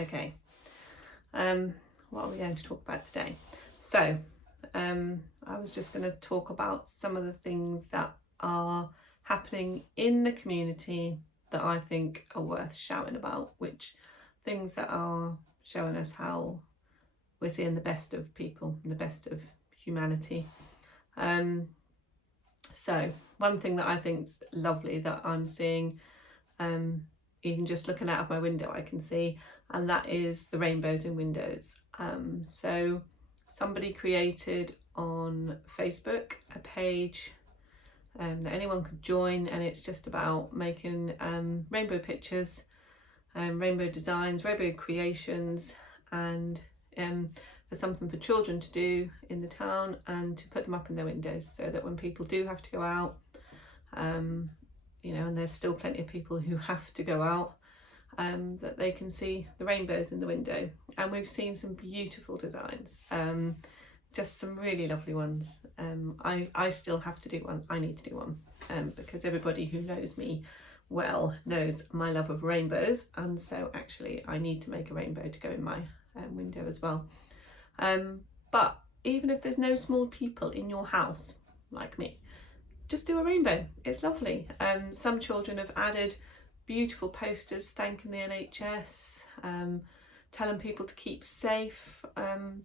Okay, what are we going to talk about today? So I was just going to talk about some of the things that are happening in the community that I think are worth shouting about, which things that are showing us how we're seeing the best of people and the best of humanity. So one thing that I think's lovely that I'm seeing, even just looking out of my window I can see, and that is the rainbows in windows. So somebody created on Facebook a page that anyone could join, and it's just about making rainbow pictures, rainbow designs, rainbow creations, and for something for children to do in the town and to put them up in their windows, so that when people do have to go out, you know, and there's still plenty of people who have to go out, that they can see the rainbows in the window. And we've seen some beautiful designs, just some really lovely ones. I still have to do one. I need to do one, because everybody who knows me well knows my love of rainbows, and so actually I need to make a rainbow to go in my window as well. But even if there's no small people in your house like me, just do a rainbow. It's lovely. Some children have added beautiful posters thanking the NHS, telling people to keep safe.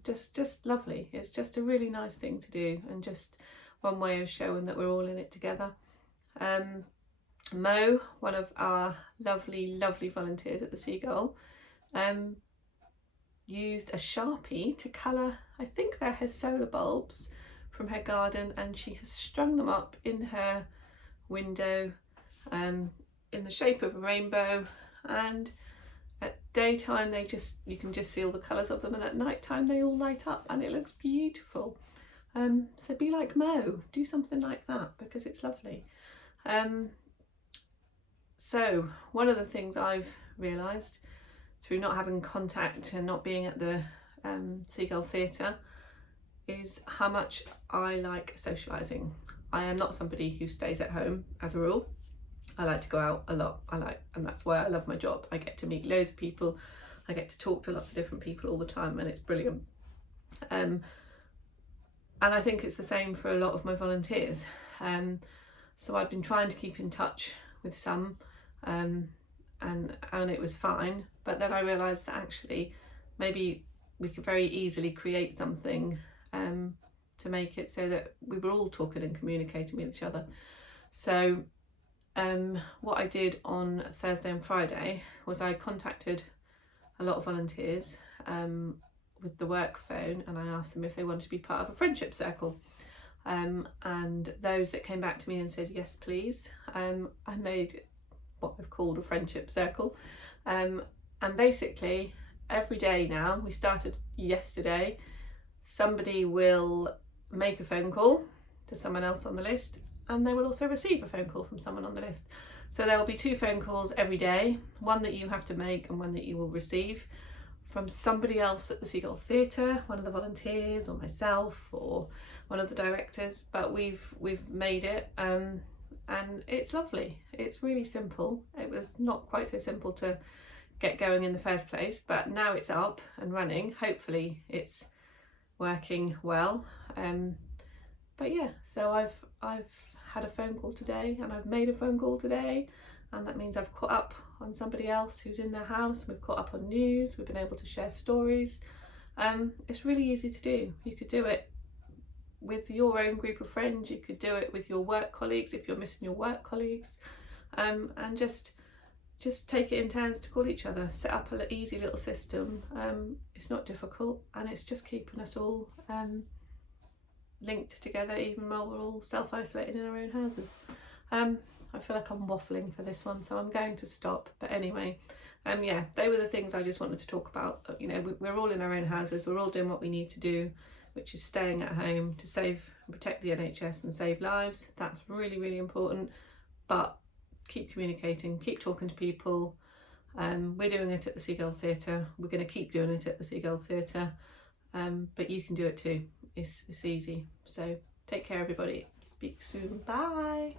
Just lovely. It's just a really nice thing to do, and just one way of showing that we're all in it together. Mo, one of our lovely volunteers at the Seagull, used a Sharpie to colour, I think they're her solar bulbs from her garden, and she has strung them up in her window in the shape of a rainbow. And at daytime you can just see all the colours of them, and at night time they all light up and it looks beautiful. So be like Mo, do something like that, because it's lovely. So one of the things I've realised through not having contact and not being at the Seagull Theatre is how much I like socialising. I am not somebody who stays at home as a rule. I like to go out a lot. And that's why I love my job. I get to meet loads of people. I get to talk to lots of different people all the time, and it's brilliant. And I think it's the same for a lot of my volunteers. So I've been trying to keep in touch with some, and it was fine. But then I realised that actually maybe we could very easily create something to make it so that we were all talking and communicating with each other. So what I did on Thursday and Friday was I contacted a lot of volunteers with the work phone, and I asked them if they wanted to be part of a friendship circle. And those that came back to me and said yes please, I made what I've called a friendship circle. And basically every day now, we started yesterday, somebody will make a phone call to someone else on the list, and they will also receive a phone call from someone on the list. So there will be 2 phone calls every day, one that you have to make and one that you will receive from somebody else at the Seagull Theatre, one of the volunteers or myself or one of the directors. But we've made it, and it's lovely. It's really simple. It was not quite so simple to get going in the first place, but now it's up and running. Hopefully it's working well. But yeah, so I've had a phone call today, and I've made a phone call today, and that means I've caught up on somebody else who's in their house. We've caught up on news. We've been able to share stories. It's really easy to do. You could do it with your own group of friends. You could do it with your work colleagues if you're missing your work colleagues, and just take it in turns to call each other. Set up an easy little system. It's not difficult, and it's just keeping us all linked together, even while we're all self-isolating in our own houses. I feel like I'm waffling for this one, so I'm going to stop. But anyway, yeah, they were the things I just wanted to talk about. You know, we're all in our own houses. We're all doing what we need to do, which is staying at home to save and protect the NHS and save lives. That's really, really important. But keep communicating, keep talking to people. We're doing it at the Seagull Theatre. We're going to keep doing it at the Seagull Theatre. But you can do it too. It's easy. So take care, everybody. Speak soon. Bye.